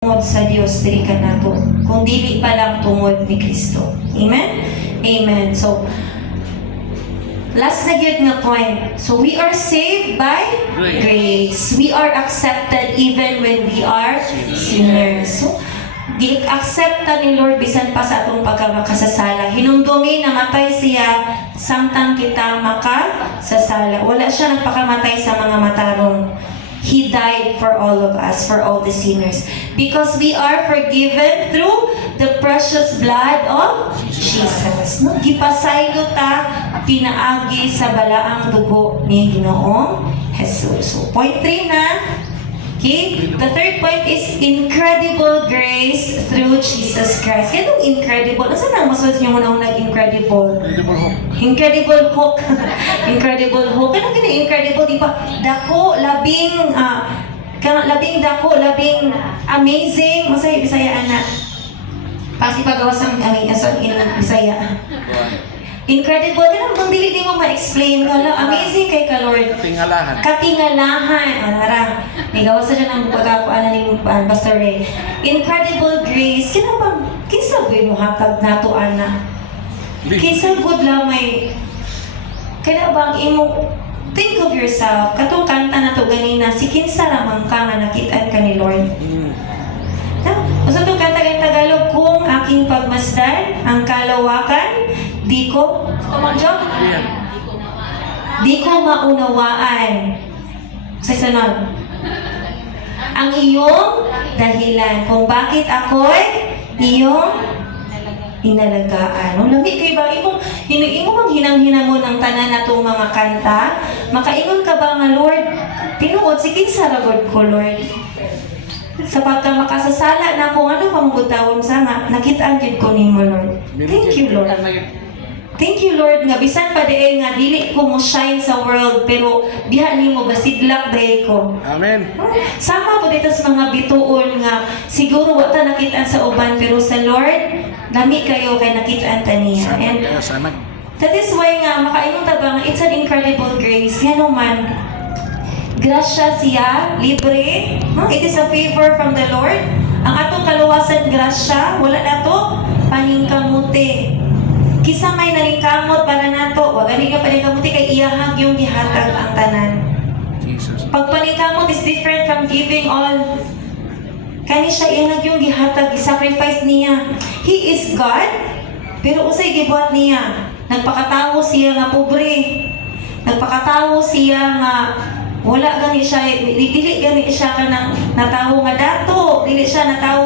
tungod sa Dios diri ka nato, kung dili pa lang tungod ni Kristo. Amen? Amen. So, last na gyud nga point. So, we are saved by grace. We are accepted even when we are sinners. So, di-accept ta ni Lord bisan pa sa atong pagkamakasasala. Hinumdumi na matay siya samtang kita makasasala. Wala siya nagpakamatay sa mga matarong. He died for all of us, for all the sinners. Because we are forgiven through the precious blood of Jesus. No? Gipasaylo ta, pinaagi sa balaang dugo ni Ginoong Jesus. So, point 3 na. Okay? The third point is incredible grace through Jesus Christ. Kaya itong incredible, nasa na masunod niyo muna nag-incredible? Incredible hope. Incredible hook. Incredible hook. Ano gina incredible, di ba? Dako, labing, labing dako, labing amazing. Masaya, Bisaya, anak. Pasi pagawas ang in Bisaya. Incredible. Ganun, kung dili di mo ma-explain. Amazing kay ka, Lord. Katingalahan. Katingalahan. Arang. Nigawas na siya ng pagkakuan ni Pastor Ray. Incredible grace. Kaya bang, kinsa ba mo hatag nato, ana? Kinsa good lang may... Kaya bang imo... Think of yourself. Katong kanta na to ganina, si kinsa lamang ka nga nakitaan ka ni Lord. Usa itong kanta ng Tagalog, kung aking pagmasdan, ang kalawakan, di ko maunawaan. Sa sunod, ang iyong dahilan kung bakit ako'y iyong inalagaan. No, lamig kayo ba? Imo bang hinang-hinamon ang tanan na itong mga kanta? Makaingon ka ba nga, Lord? Tinuod, sige sa ragod ko, Lord. Sa pagka makasasala na kung ano pang butawon sa nga, nakitaan din ko ni mo, Lord. Thank you, Lord. Thank you, Lord, nga bisan pa diay nga dili ko mo shine sa world, pero diha nimo basidlak daay ko. Amen. Sama po dito sa mga bituon nga siguro wa ta nakitaan sa uban, pero sa Lord, dami kayo kay nakitaan ta niya. And that is why nga makaingon ta ba nga it's an incredible grace. Yan man. Grasya siya, libre. It is a favor from the Lord. Ang atong kaluwasan grasya, wala na to paningkamuti. Kisa may nalingkamot para nato, wag ani ka paningkamuti kay iyahag yung gihatag ang tanan. Jesus. Pag paningkamot is different from giving all. Kani siya iyahag yung gihatag, i-sacrifice niya. He is God, pero usay gibuhat niya. Nagpakatawo siya nga pobre. Nagpakatawo siya nga wala gani siya, dili gani siya ka nang natawo nga dato, dili siya natawo